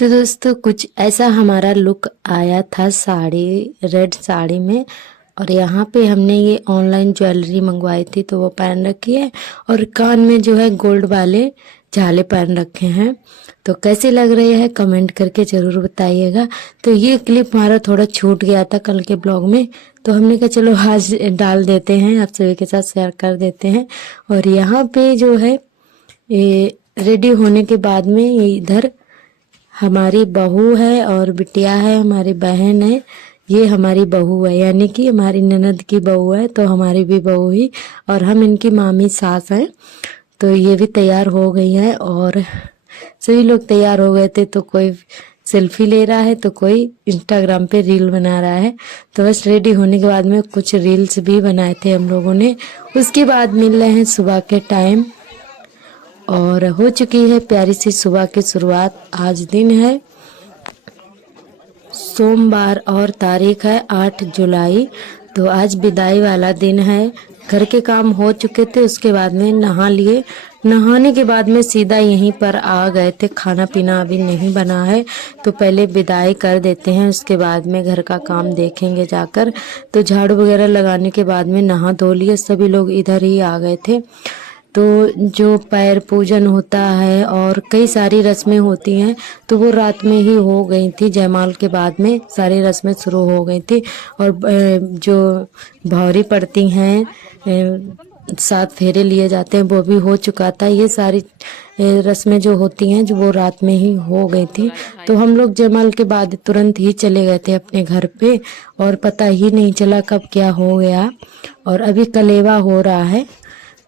तो दोस्तों कुछ ऐसा हमारा लुक आया था साड़ी, रेड साड़ी में। और यहाँ पे हमने ये ऑनलाइन ज्वेलरी मंगवाई थी तो वो पहन रखी है और कान में जो है गोल्ड वाले झाले पहन रखे हैं। तो कैसे लग रहे हैं कमेंट करके ज़रूर बताइएगा। तो ये क्लिप हमारा थोड़ा छूट गया था कल के ब्लॉग में, तो हमने कहा चलो आज डाल देते हैं, आप सभी के साथ शेयर कर देते हैं। और यहाँ पे जो है ये रेडी होने के बाद में ये इधर हमारी बहू है और बिटिया है, हमारी बहन है, ये हमारी बहू है, यानी कि हमारी ननद की बहू है, तो हमारी भी बहू ही, और हम इनकी मामी सास हैं। तो ये भी तैयार हो गई है और सभी लोग तैयार हो गए थे। तो कोई सेल्फी ले रहा है तो कोई इंस्टाग्राम पे रील बना रहा है। तो बस रेडी होने के बाद में कुछ रील्स भी बनाए थे हम लोगों ने। उसके बाद मिल रहे हैं सुबह के टाइम और हो चुकी है प्यारी सी सुबह की शुरुआत। आज दिन है सोमवार और तारीख है 8 जुलाई। तो आज विदाई वाला दिन है। घर के काम हो चुके थे, उसके बाद में नहा लिए। नहाने के बाद में सीधा यहीं पर आ गए थे। खाना पीना अभी नहीं बना है तो पहले विदाई कर देते हैं, उसके बाद में घर का काम देखेंगे जाकर। तो झाड़ू वगैरह लगाने के बाद में नहा धो लिए, सभी लोग इधर ही आ गए थे। तो जो पैर पूजन होता है और कई सारी रस्में होती हैं तो वो रात में ही हो गई थी। जयमाल के बाद में सारी रस्में शुरू हो गई थी। और जो भौरी पड़ती हैं, 7 फेरे लिए जाते हैं, वो भी हो चुका था। ये सारी रस्में जो होती हैं जो वो रात में ही हो गई थी। तो हम लोग जयमाल के बाद तुरंत ही चले गए थे अपने घर पे और पता ही नहीं चला कब क्या हो गया। और अभी कलेवा हो रहा है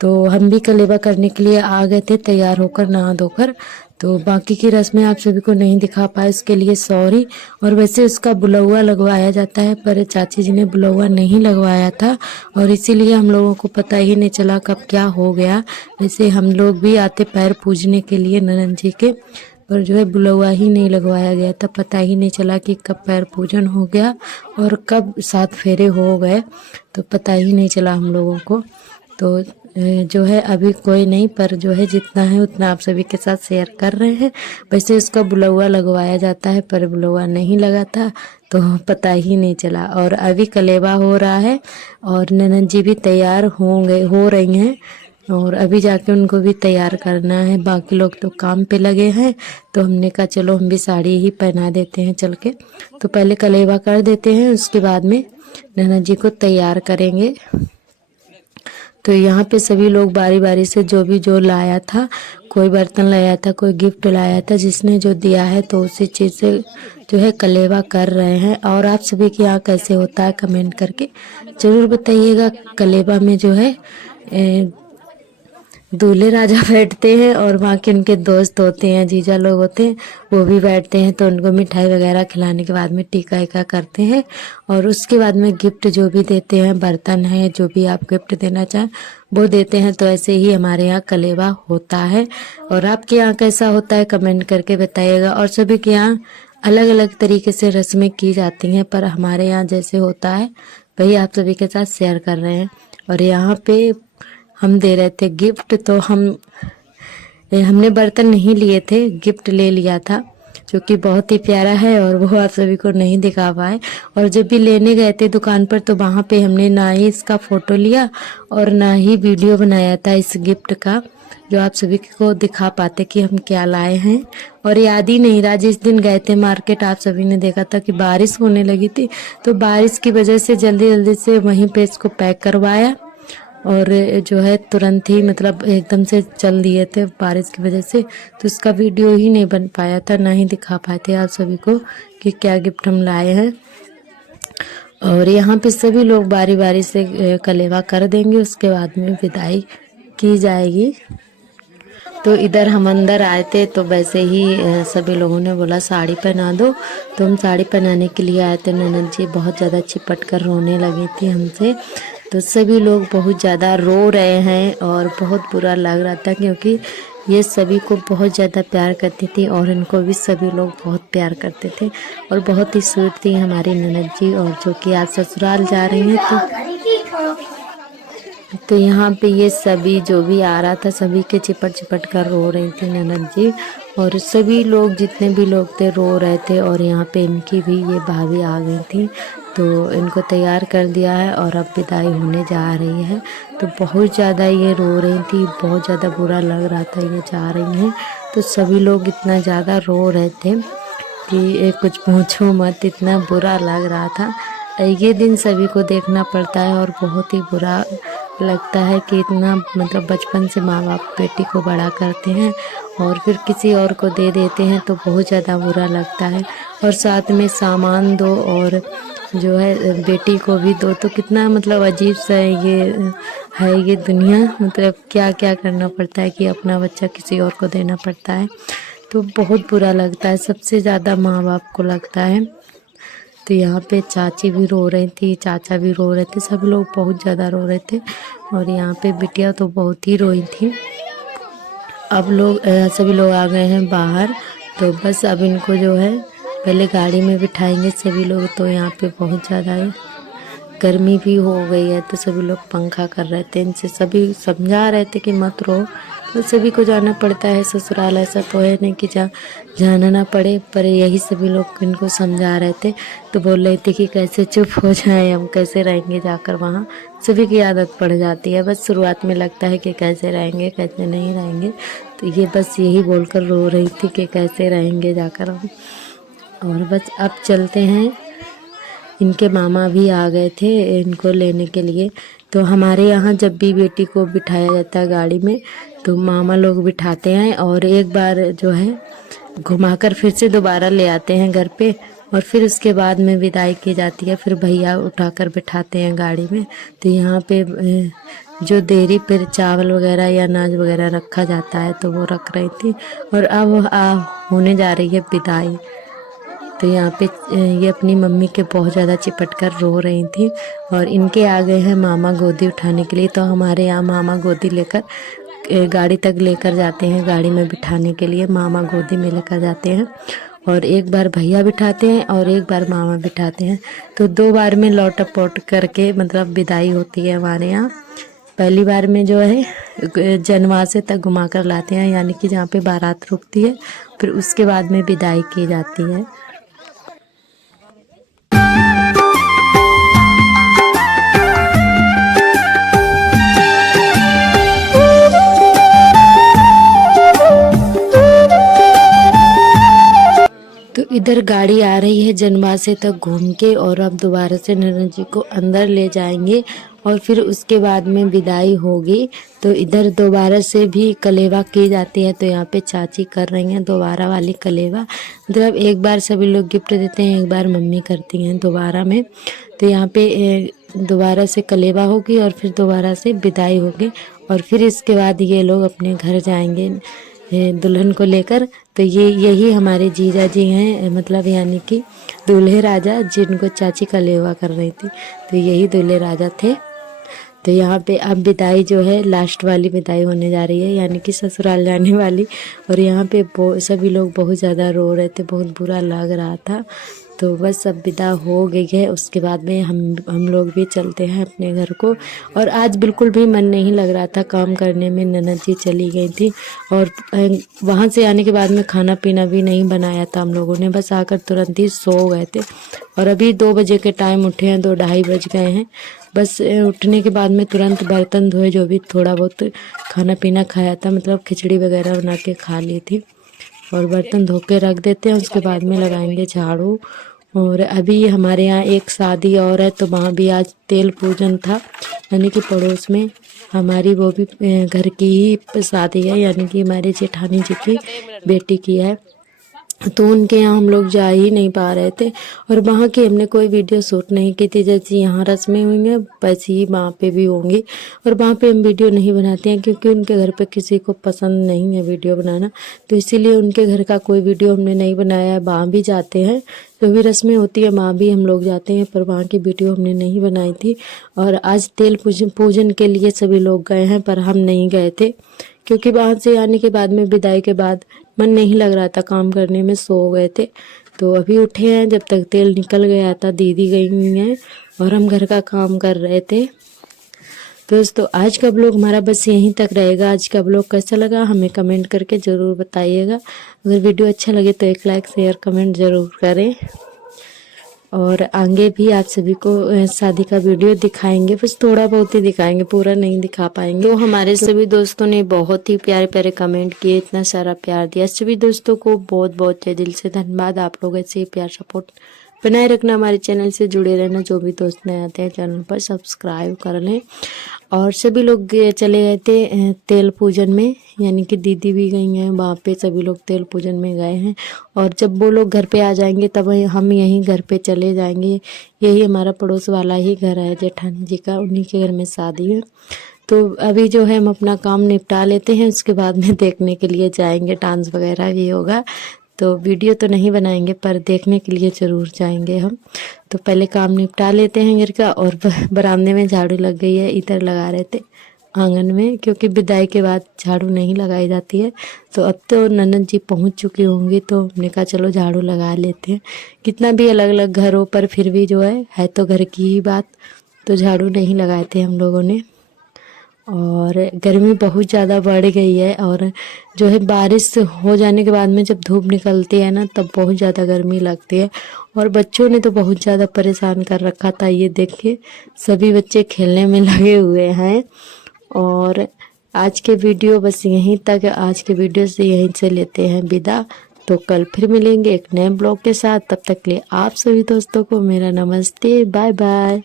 तो हम भी कलेवा करने के लिए आ गए थे तैयार होकर नहा धोकर। तो बाकी की रस्में आप सभी को नहीं दिखा पाए, उसके लिए सॉरी। और वैसे उसका बुलौआ लगवाया जाता है पर चाची जी ने बुलौआ नहीं लगवाया था और इसीलिए हम लोगों को पता ही नहीं चला कब क्या हो गया। वैसे हम लोग भी आते पैर पूजने के लिए ननद जी के, पर जो है बुलौआ ही नहीं लगवाया गया था। पता ही नहीं चला कि कब पैर पूजन हो गया और कब 7 फेरे हो गए, तो पता ही नहीं चला हम लोगों को। तो जो है अभी कोई नहीं, पर जो है जितना है उतना आप सभी के साथ शेयर कर रहे हैं। वैसे उसका बुलौआ लगवाया जाता है पर बुलौआ नहीं लगा था तो पता ही नहीं चला। और अभी कलेवा हो रहा है और ननद जी भी तैयार हो रही हैं और अभी जाके उनको भी तैयार करना है। बाकी लोग तो काम पे लगे हैं तो हमने कहा चलो हम भी साड़ी ही पहना देते हैं चल के। तो पहले कलेवा कर देते हैं, उसके बाद में ननद जी को तैयार करेंगे। तो यहाँ पे सभी लोग बारी बारी से जो लाया था, कोई बर्तन लाया था, कोई गिफ्ट लाया था, जिसने जो दिया है तो उसी चीज़ से जो है कलेवा कर रहे हैं। और आप सभी के यहाँ कैसे होता है कमेंट करके ज़रूर बताइएगा। कलेवा में जो है दूल्हे राजा बैठते हैं और वहाँ के उनके दोस्त होते हैं, जीजा लोग होते हैं, वो भी बैठते हैं। तो उनको मिठाई वगैरह खिलाने के बाद में टीका वीका करते हैं और उसके बाद में गिफ्ट जो भी देते हैं, बर्तन है, जो भी आप गिफ्ट देना चाहें वो देते हैं। तो ऐसे ही हमारे यहाँ कलेवा होता है। और आपके यहाँ कैसा होता है कमेंट करके बताइएगा। और सभी के यहाँ अलग अलग तरीके से रस्में की जाती हैं, पर हमारे यहाँ जैसे होता है वही आप सभी के साथ शेयर कर रहे हैं। और यहाँ पे हम दे रहे थे गिफ्ट, तो हमने बर्तन नहीं लिए थे, गिफ्ट ले लिया था जो कि बहुत ही प्यारा है और वो आप सभी को नहीं दिखा पाए। और जब भी लेने गए थे दुकान पर तो वहाँ पे हमने ना ही इसका फ़ोटो लिया और ना ही वीडियो बनाया था इस गिफ्ट का, जो आप सभी को दिखा पाते कि हम क्या लाए हैं। और याद ही नहीं रहा, जिस दिन गए थे मार्केट आप सभी ने देखा था कि बारिश होने लगी थी, तो बारिश की वजह से जल्दी जल्दी से वहीं पे इसको पैक करवाया और जो है तुरंत ही मतलब एकदम से चल दिए थे बारिश की वजह से। तो उसका वीडियो ही नहीं बन पाया था, ना ही दिखा पाए थे आप सभी को कि क्या गिफ्ट हम लाए हैं। और यहाँ पे सभी लोग बारी बारी से कलेवा कर देंगे, उसके बाद में विदाई की जाएगी। तो इधर हम अंदर आए थे तो वैसे ही सभी लोगों ने बोला साड़ी पहना दो, तो हम साड़ी पहनाने के लिए आए थे। ननद जी बहुत ज़्यादा चिपट कर रोने लगी थी हमसे, तो सभी लोग बहुत ज़्यादा रो रहे हैं और बहुत बुरा लग रहा था क्योंकि ये सभी को बहुत ज़्यादा प्यार करती थी और इनको भी सभी लोग बहुत प्यार करते थे। और बहुत ही स्वीट थी हमारी ननद जी, और जो कि आज ससुराल जा रही हैं। तो तो यहाँ पे ये सभी जो भी आ रहा था सभी के चिपट चिपट कर रो रही थी ननद जी, और सभी लोग जितने भी लोग थे रो रहे थे। और यहाँ पे इनकी भी ये भाभी आ गई थी, तो इनको तैयार कर दिया है और अब विदाई होने जा रही है। तो बहुत ज़्यादा ये रो रही थी, बहुत ज़्यादा बुरा लग रहा था ये जा रही हैं। तो सभी लोग इतना ज़्यादा रो रहे थे कि ये कुछ पूछो मत, इतना बुरा लग रहा था। ये दिन सभी को देखना पड़ता है और बहुत ही बुरा लगता है कि इतना मतलब बचपन से माँ बाप बेटी को बड़ा करते हैं और फिर किसी और को दे देते हैं तो बहुत ज़्यादा बुरा लगता है। और साथ में सामान दो और जो है बेटी को भी दो, तो कितना मतलब अजीब सा है ये दुनिया। मतलब क्या क्या करना पड़ता है कि अपना बच्चा किसी और को देना पड़ता है, तो बहुत बुरा लगता है। सबसे ज़्यादा माँ बाप को लगता है। तो यहाँ पे चाची भी रो रही थी, चाचा भी रो रहे थे, सब लोग बहुत ज़्यादा रो रहे थे। और यहाँ पे बिटिया तो बहुत ही रोई थी। अब लोग सभी लोग आ गए हैं बाहर, तो बस अब इनको जो है पहले गाड़ी में बिठाएंगे सभी लोग। तो यहाँ पे बहुत ज़्यादा गर्मी भी हो गई है, तो सभी लोग पंखा कर रहे थे, इनसे सभी समझा रहे थे कि मत रो। तो सभी को जाना पड़ता है ससुराल, ऐसा तो है नहीं कि जाना ना पड़े, पर यही सभी लोग इनको समझा रहे थे। तो बोल रहे थे कि कैसे चुप हो जाए, हम कैसे रहेंगे जाकर वहाँ। सभी की आदत पड़ जाती है, बस शुरुआत में लगता है कि कैसे रहेंगे कैसे नहीं रहेंगे। तो ये बस यही बोलकर रो रही थी कि कैसे रहेंगे जाकर हम। और बस अब चलते हैं। इनके मामा भी आ गए थे इनको लेने के लिए। तो हमारे यहाँ जब भी बेटी को बिठाया जाता है गाड़ी में तो मामा लोग बिठाते हैं और एक बार जो है घुमाकर फिर से दोबारा ले आते हैं घर पे, और फिर उसके बाद में विदाई की जाती है। फिर भैया उठाकर बिठाते हैं गाड़ी में। तो यहाँ पे जो देरी पर चावल वगैरह या अनाज वगैरह रखा जाता है तो वो रख रही थी। और अब होने जा रही है विदाई। तो यहाँ पे ये अपनी मम्मी के बहुत ज़्यादा चिपट कर रो रही थी। और इनके आ गए हैं मामा गोदी उठाने के लिए। तो हमारे यहाँ मामा गोदी लेकर गाड़ी तक लेकर जाते हैं, गाड़ी में बिठाने के लिए मामा गोदी में लेकर जाते हैं। और एक बार भैया बिठाते हैं और एक बार मामा बिठाते हैं। तो 2 बार में लौट पोट करके मतलब विदाई होती है हमारे यहाँ। पहली बार में जो है जनवासे तक घुमा कर लाते हैं, यानी कि जहाँ पे बारात रुकती है, फिर उसके बाद में विदाई की जाती है। तो इधर गाड़ी आ रही है जनवासे तक घूम के, और अब दोबारा से ननद जी को अंदर ले जाएंगे और फिर उसके बाद में विदाई होगी। तो इधर दोबारा से भी कलेवा की जाती है। तो यहाँ पे चाची कर रही हैं दोबारा वाली कलेवा। मतलब एक बार सभी लोग गिफ्ट देते हैं, एक बार मम्मी करती हैं दोबारा में। तो यहाँ पे दोबारा से कलेवा होगी और फिर दोबारा से विदाई होगी, और फिर इसके बाद ये लोग अपने घर जाएंगे दुल्हन को लेकर। तो यही हमारे जीजा जी हैं, मतलब यानी कि दूल्हे राजा, जिनको चाची कलेवा कर रही थी, तो यही दूल्हे राजा थे। तो यहाँ पे अब विदाई जो है लास्ट वाली विदाई होने जा रही है, यानी कि ससुराल जाने वाली। और यहाँ पे सभी लोग बहुत ज़्यादा रो रहे थे, बहुत बुरा लग रहा था। तो बस अब विदा हो गई है, उसके बाद में हम लोग भी चलते हैं अपने घर को। और आज बिल्कुल भी मन नहीं लग रहा था काम करने में, ननद जी चली गई थी। और वहाँ से आने के बाद में खाना पीना भी नहीं बनाया था हम लोगों ने, बस आकर तुरंत ही सो गए थे। और अभी 2 बजे के टाइम उठे हैं, 2-2:30 बज गए हैं। बस उठने के बाद में तुरंत बर्तन धोए, जो भी थोड़ा बहुत खाना पीना खाया था, मतलब खिचड़ी वगैरह बना के खा ली थी, और बर्तन धो के रख देते हैं। उसके बाद में लगाएंगे झाड़ू। और अभी हमारे यहाँ एक शादी और है, तो वहाँ भी आज तेल पूजन था, यानी कि पड़ोस में हमारी वो भी घर की ही शादी है, यानी कि हमारे जेठानी जी की बेटी की है। तो उनके यहाँ हम लोग जा ही नहीं पा रहे थे, और वहाँ की हमने कोई वीडियो शूट नहीं की थी। जैसे यहाँ रस्में हुई हैं वैसे ही वहाँ पे भी होंगी, और वहाँ पे हम वीडियो नहीं बनाते हैं क्योंकि उनके घर पे किसी को पसंद नहीं है वीडियो बनाना। तो इसीलिए उनके घर का कोई वीडियो हमने नहीं बनाया है। वहाँ भी जाते हैं, जो भी रस्में होती है वहाँ भी हम लोग जाते हैं, पर वहाँ की वीडियो हमने नहीं बनाई थी। और आज तेल पूजन के लिए सभी लोग गए हैं, पर हम नहीं गए थे क्योंकि वहाँ से आने के बाद में विदाई के बाद मन नहीं लग रहा था काम करने में, सो गए थे। तो अभी उठे हैं, जब तक तेल निकल गया था दीदी गई हुई हैं और हम घर का काम कर रहे थे। दोस्तों आज का ब्लॉग हमारा बस यहीं तक रहेगा। आज का ब्लॉग कैसा लगा हमें कमेंट करके ज़रूर बताइएगा। अगर वीडियो अच्छा लगे तो एक लाइक शेयर कमेंट ज़रूर करें। और आगे भी आप सभी को शादी का वीडियो दिखाएंगे, बस थोड़ा बहुत ही दिखाएंगे, पूरा नहीं दिखा पाएंगे। तो हमारे सभी दोस्तों ने बहुत ही प्यारे प्यारे कमेंट किए, इतना सारा प्यार दिया। सभी दोस्तों को बहुत बहुत दिल से धन्यवाद। आप लोग ऐसे ही प्यार सपोर्ट बनाए रखना, हमारे चैनल से जुड़े रहना। जो भी दोस्त नए आते हैं चैनल पर सब्सक्राइब कर लें। और सभी लोग चले गए थे तेल पूजन में, यानी कि दीदी भी गई हैं वहाँ पे, सभी लोग तेल पूजन में गए हैं। और जब वो लोग घर पे आ जाएंगे तब हम यहीं घर पे चले जाएंगे। यही हमारा पड़ोस वाला ही घर है जेठानी जी का, उन्हीं के घर में शादी है। तो अभी जो है हम अपना काम निपटा लेते हैं, उसके बाद में देखने के लिए जाएंगे, डांस वगैरह भी होगा। तो वीडियो तो नहीं बनाएंगे पर देखने के लिए ज़रूर जाएंगे हम। तो पहले काम निपटा लेते हैं घर का। और बरामदे में झाड़ू लग गई है, इधर लगा रहे थे आंगन में, क्योंकि विदाई के बाद झाड़ू नहीं लगाई जाती है। तो अब तो ननद जी पहुंच चुकी होंगी, तो हमने कहा चलो झाड़ू लगा लेते हैं। कितना भी अलग अलग घर हो पर फिर भी जो है तो घर की ही बात। तो झाड़ू नहीं लगाए थे हम लोगों ने। और गर्मी बहुत ज़्यादा बढ़ गई है। और जो है बारिश हो जाने के बाद में जब धूप निकलती है ना तब बहुत ज़्यादा गर्मी लगती है। और बच्चों ने तो बहुत ज़्यादा परेशान कर रखा था। ये देखिए सभी बच्चे खेलने में लगे हुए हैं। और आज के वीडियो बस यहीं तक। आज के वीडियो से यहीं से लेते हैं विदा। तो कल फिर मिलेंगे एक नए ब्लॉग के साथ। तब तक के लिए आप सभी दोस्तों को मेरा नमस्ते, बाय बाय।